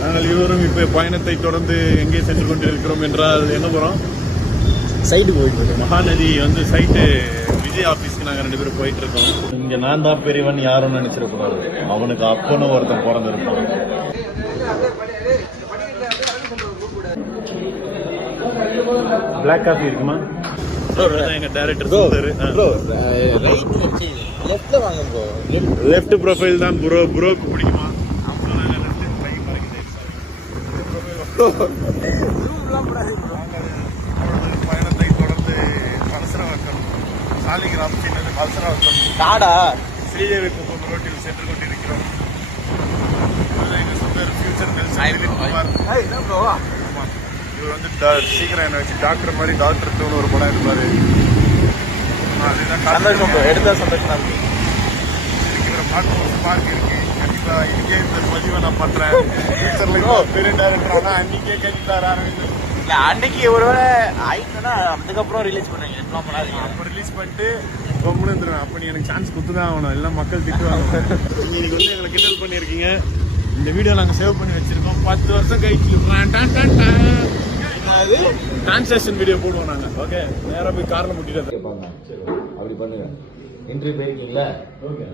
நாங்கள் இருவரும் இப்போ பயணத்தை தொடர்ந்து எங்கே சென்று கொண்டிருக்கிறோம் என்றால் எங்க போகிறோம்? சைடு போயிட்டு மகாநதி வந்து சைட்டு விஜய் ஆஃபீஸ்க்கு நாங்கள் 2 பேரும் போயிட்டு இருக்கோம். இங்கே நான் தான் பெரியவன் யாரும் நினைச்சிடக்கூடாது. அவனுக்கு அப்பனும் ஒருத்தன் பிறந்திருப்பான். பிளாக் காஃபி இருக்குமா? எங்க டைரக்டர் சொல்றாரு. லெஃப்ட்ல வாங்க ப்ரோ. லெஃப்ட் ப்ரொஃபைல் தான் ப்ரோ. ப்ரோக்கு பிடிக்குமா? பயணத்தை தொடர்ந்து பல்சரவாக்கம் சாலிகிராமத்தின் பல்சரவாக்கம் டாடா ஸ்ரீதேவி குப்பம் ரோட்டில் சென்று கொண்டிருக்கிறோம். ஃபியூச்சர் நெல்சன் இவர் வந்து சீக்கிரம் என்ன வச்சு டாக்டர் மாதிரி டாக்டர் டூன்னு ஒரு படம் எடுப்பாரு. சந்தோஷம் ப்ரோ, எடுத்தா சந்தோஷம் தான். இவரை பார்க்க ஒரு ஸ்பார்க் இருக்கு. கண்டிப்பா இதுக்கே இந்த பதிவை நான் பண்றேன். ஃபியூச்சர்ல பெரிய டைரக்டர் ஆனா அன்னைக்கே கேட்டாரு அரவிந்த். அன்னைக்கு ஒருவேளை ஆயிட்டுனா அதுக்கப்புறம் ரிலீஸ் பண்ணுவீங்க. அப்ப ரிலீஸ் பண்ணிட்டு கம்முன்னு இருந்துருவேன். அப்ப நீ எனக்கு சான்ஸ் கொடுத்துதான் ஆகணும். எல்லாம் மக்கள் திட்டுவாங்க. இன்னைக்கு வந்து எங்களை கிண்டல் பண்ணியிருக்கீங்க. இந்த வீடியோ நாங்க சேவ் பண்ணி வச்சிருக்கோம். 10 வருஷம் கழிச்சு டிரான்சாக்ஷன் வீடியோ போடுவோம் நாங்க. ஓகே, நேரா போய் கார்ல முட்டிட்டு அப்படி பண்ணுங்க. இன்டர்வியூ போயிருக்கீங்களா? ஓகே.